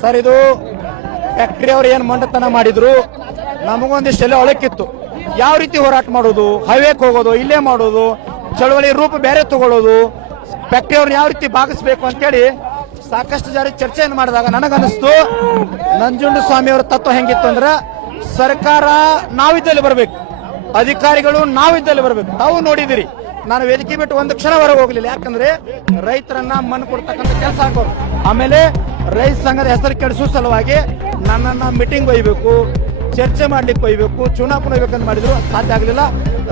Sir, ಇದು factory ಅವ್ರು ಏನ್ ಮಂಡತನ ಮಾಡಿದ್ರು, ನಮಗೊಂದಿಷ್ಟೆಲ್ಲ ಒಳಕಿತ್ತು. ಯಾವ ರೀತಿ ಹೋರಾಟ ಮಾಡೋದು, ಹೈವೇಕ್ ಹೋಗೋದು, ಇಲ್ಲೇ ಮಾಡೋದು, ಚಳವಳಿ ರೂಪ ಬೇರೆ ತಗೊಳ್ಳೋದು, ಫ್ಯಾಕ್ಟ್ರಿ ಅವ್ರನ್ನ ಯಾವ ರೀತಿ ಭಾಗಿಸ್ಬೇಕು ಅಂತೇಳಿ ಸಾಕಷ್ಟು ಜಾರಿ ಚರ್ಚೆಯನ್ನು ಮಾಡಿದಾಗ ನನಗನ್ನಿಸ್ತು, ನಂಜುಂಡಸ್ವಾಮಿ ಅವರ ತತ್ವ ಹೆಂಗಿತ್ತು ಅಂದ್ರೆ, ಸರ್ಕಾರ ನಾವಿದ್ದಲ್ಲಿ ಬರಬೇಕು, ಅಧಿಕಾರಿಗಳು ನಾವಿದ್ದಲ್ಲಿ ಬರಬೇಕು. ತಾವು ನೋಡಿದಿರಿ, ನಾನು ವೇದಿಕೆ ಬಿಟ್ಟು ಒಂದು ಕ್ಷಣ ಹೊರಗೆ ಹೋಗ್ಲಿಲ್ಲ. ಯಾಕಂದ್ರೆ ರೈತರನ್ನ ಮಣ್ಣು ಕೊಡ್ತಕ್ಕಂಥ ಕೆಲಸ ಆಗೋದು. ಆಮೇಲೆ ರೈತ ಸಂಘದ ಹೆಸರು ಕೆಡಿಸುವ ಸಲುವಾಗಿ ನನ್ನನ್ನ ಮೀಟಿಂಗ್ ಒಯ್ಬೇಕು, ಚರ್ಚೆ ಮಾಡ್ಲಿಕ್ಕೆ ಒಯ್ಬೇಕು, ಚುನಾವಣೆ ಒಯ್ಬೇಕಂತ ಮಾಡಿದ್ರು. ಸಾಧ್ಯ ಆಗಲಿಲ್ಲ.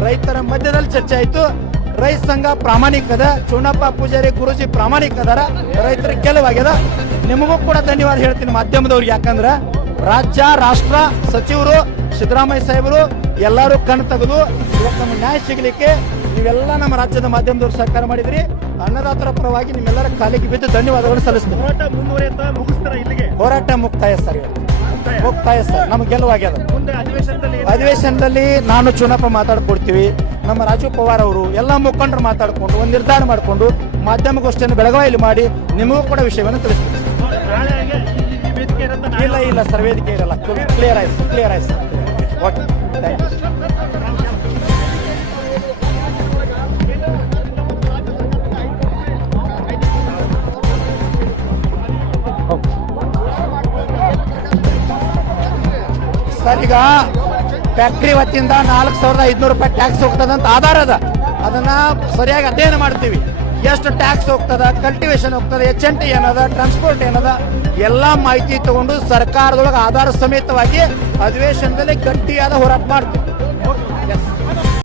ರೈತರ ಮಧ್ಯದಲ್ಲಿ ಚರ್ಚೆ ಆಯ್ತು. ರೈತ ಸಂಘ ಪ್ರಾಮಾಣಿಕದ, ಚುನಪ್ಪ ಪೂಜಾರಿ ಗುರುಜಿ ಪ್ರಾಮಾಣಿಕ ಅದಾರ, ರೈತರ ಗೆಲುವಾಗ್ಯದ. ನಿಮಗೂ ಕೂಡ ಧನ್ಯವಾದ ಹೇಳ್ತೀನಿ ಮಾಧ್ಯಮದವ್ರಿಗೆ. ಯಾಕಂದ್ರೆ ರಾಜ್ಯ ರಾಷ್ಟ್ರ ಸಚಿವರು ಸಿದ್ದರಾಮಯ್ಯ ಸಾಹೇಬರು ಎಲ್ಲರೂ ಕಣ್ ತೆಗೆದು ಇವತ್ತು ನಮ್ಮ ನ್ಯಾಯ ಸಿಗಲಿಕ್ಕೆ ನೀವೆಲ್ಲ ನಮ್ಮ ರಾಜ್ಯದ ಮಾಧ್ಯಮದವರು ಸಹಕಾರ ಮಾಡಿದ್ರಿ. ಅನ್ನದಾತರ ಪರವಾಗಿ ನಿಮ್ಮೆಲ್ಲರ ಕಾಲಿಗೆ ಬಿದ್ದು ಧನ್ಯವಾದಗಳು ಸಲ್ಲಿಸ್ತೀನಿ. ಹೋರಾಟ ಮುಕ್ತಾಯ ಸರ್, ಮುಕ್ತಾಯ ಸರ್, ನಮ್ಗೆ ಗೆಲುವಾಗ್ಯದ. ಅಧಿವೇಶನದಲ್ಲಿ ನಾನು ಚುನಾಪ ಮಾತಾಡ್ಕೊಡ್ತೀವಿ. ನಮ್ಮ ರಾಜು ಪವಾರ್ ಅವರು ಎಲ್ಲ ಮುಖಂಡರು ಮಾತಾಡಿಕೊಂಡು ಒಂದು ನಿರ್ಧಾರ ಮಾಡಿಕೊಂಡು ಮಾಧ್ಯಮಗೋಷ್ಠಿಯನ್ನು ಬೆಳಗಾವಿಯಲ್ಲಿ ಮಾಡಿ ನಿಮಗೂ ಕೂಡ ವಿಷಯವನ್ನು ತಿಳಿಸ್ತೀವಿ. ಇಲ್ಲ ಸರ್, ವೇದಿಕೆ ಇರಲ್ಲ. ಕ್ಲಿಯರ್ ಆಯ್ತು. Okay, thank you. ಸರ್, ಈಗ ಫ್ಯಾಕ್ಟ್ರಿ ವತಿಯಿಂದ 4,500 ರೂಪಾಯಿ ಟ್ಯಾಕ್ಸ್ ಹೋಗ್ತದಂತ ಆಧಾರ ಅದ. ಅದನ್ನ ಸರಿಯಾಗಿ ಅಧ್ಯಯನ ಮಾಡ್ತೀವಿ. ಎಷ್ಟು ಟ್ಯಾಕ್ಸ್ ಹೋಗ್ತದ, ಕಲ್ಟಿವೇಶನ್ ಹೋಗ್ತದ, HNT ಏನದ, ಟ್ರಾನ್ಸ್ಪೋರ್ಟ್ ಏನದ, ಎಲ್ಲಾ ಮಾಹಿತಿ ತಗೊಂಡು ಸರ್ಕಾರದೊಳಗೆ ಆಧಾರ ಸಮೇತವಾಗಿ ಅಧಿವೇಶನದಲ್ಲಿ ಗಟ್ಟಿಯಾದ ಹೋರಾಟ ಮಾಡ್ತೀವಿ.